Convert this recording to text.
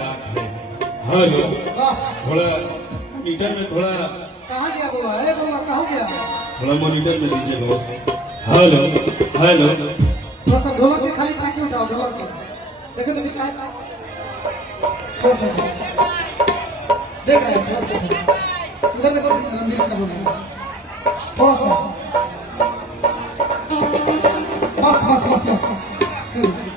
बात है। हेलो, थोड़ा मीटर में थोड़ा कहाँ गया बुआ? ए बुआ कहाँ गया? थोड़ा मॉनिटर में दीजिए बॉस। हेलो हेलो, थोड़ा सा ढोलक के खाली टाके उठाओ, ढोलक के देखो तो विकास थोड़ा सा देख रहे हैं, थोड़ा सा इधर देखो, रणदीप का बोल थोड़ा सा बस बस बस बस